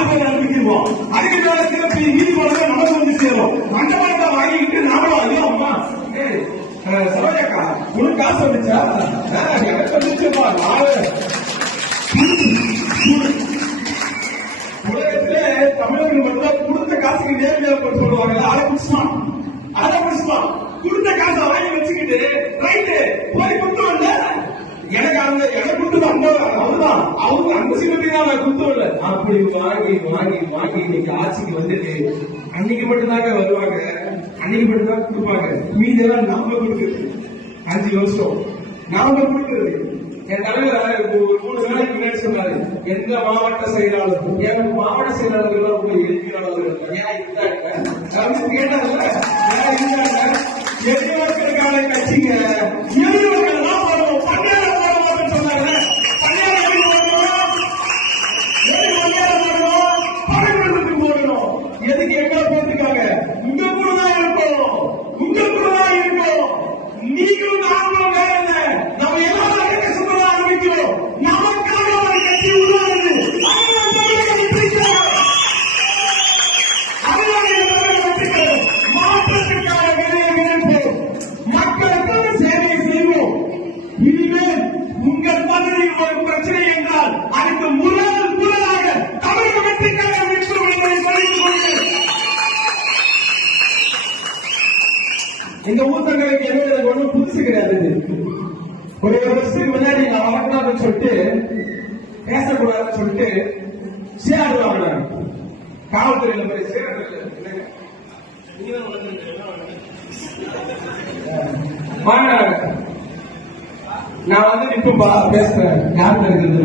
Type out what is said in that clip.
ஆய்வை நடத்திக்கிறோம் அதுக்குண்டான சிறப்பு ஈடுபாடு நமக்கு வந்து சேரும். மண்டபத்தை வாங்கிக்கிட்டு நாமளும் ஐயோ அம்மா. சரோஜாக்கா உனக்கு காசு வந்துச்சா? எனக்கு வந்துச்சுப்பா நாலு உலகத்திலே தமிழர்கள் மட்டும் கொடுத்த காசுக்கு நேர்மையாக சொல்லுவாங்க அதை குடிச்சுமா அதை குடிச்சுமா கொடுத்த காசை வாங்கி வச்சுக்கிட்டு ரைட்டு போய் கொடுத்து வந்தா எனக்கு அந்த எனக்கு கொடுத்தது அந்த அவர்தான் அவங்க அந்த சிறுத்தை தான் நான் கொடுத்து அப்படி வாங்கி வாங்கி வாங்கி இன்னைக்கு ஆட்சிக்கு வந்துட்டு அன்னைக்கு மட்டும்தாங்க வருவாங்க. அன்னைக்கு மட்டும்தான் கொடுப்பாங்க. மீதெல்லாம் நாம கொடுக்குறது. அஞ்சு வருஷம் நாம கொடுக்குறது. என் தலைவர் இப்போ ஒரு மூணு நாளைக்கு முன்னாடி சொன்னாரு. எந்த மாவட்ட செயலாளர் எனக்கு மாவட்ட செயலாளர்கள் ரொம்ப இருக்கிறார்கள் ஏன் இருந்தாங்க நான் வந்து கேட்டாங்கல்ல ஏன் இருந்தாங்க எதிர்வர்களுக்கான கட்சிங்க எதுக்கு எங்க போட்டிருக்காங்க? உங்க கூட தான் இருப்போம் உங்க கூட தான் இருப்போம் நீங்களும் நாங்களும் வேற என்ன? நம்ம எல்லாரும் கஷ்டப்பட ஆரம்பிக்கிறோம். நமக்காக ஒரு கட்சி உருவானது அதுதான் தமிழக சேவை செய்வோம் இனிமேல் உங்கள் பகுதியில் ஒரு பிரச்சனை என்றால் அதுக்கு முறை இந்த ஊத்தங்களுக்கு என்னது ஒண்ணும் புதுசு கிடையாது ஒரு வருஷத்துக்கு முன்னாடி நான் வரக்கூடாதுன்னு சொல்லிட்டு பேசக்கூடாதுன்னு சொல்லிட்டு சேர் வாங்கினாங்க காவல்துறையில போய் சேர் நான் வந்து இப்ப பேசுறேன். யாருக்கு இருக்கிறது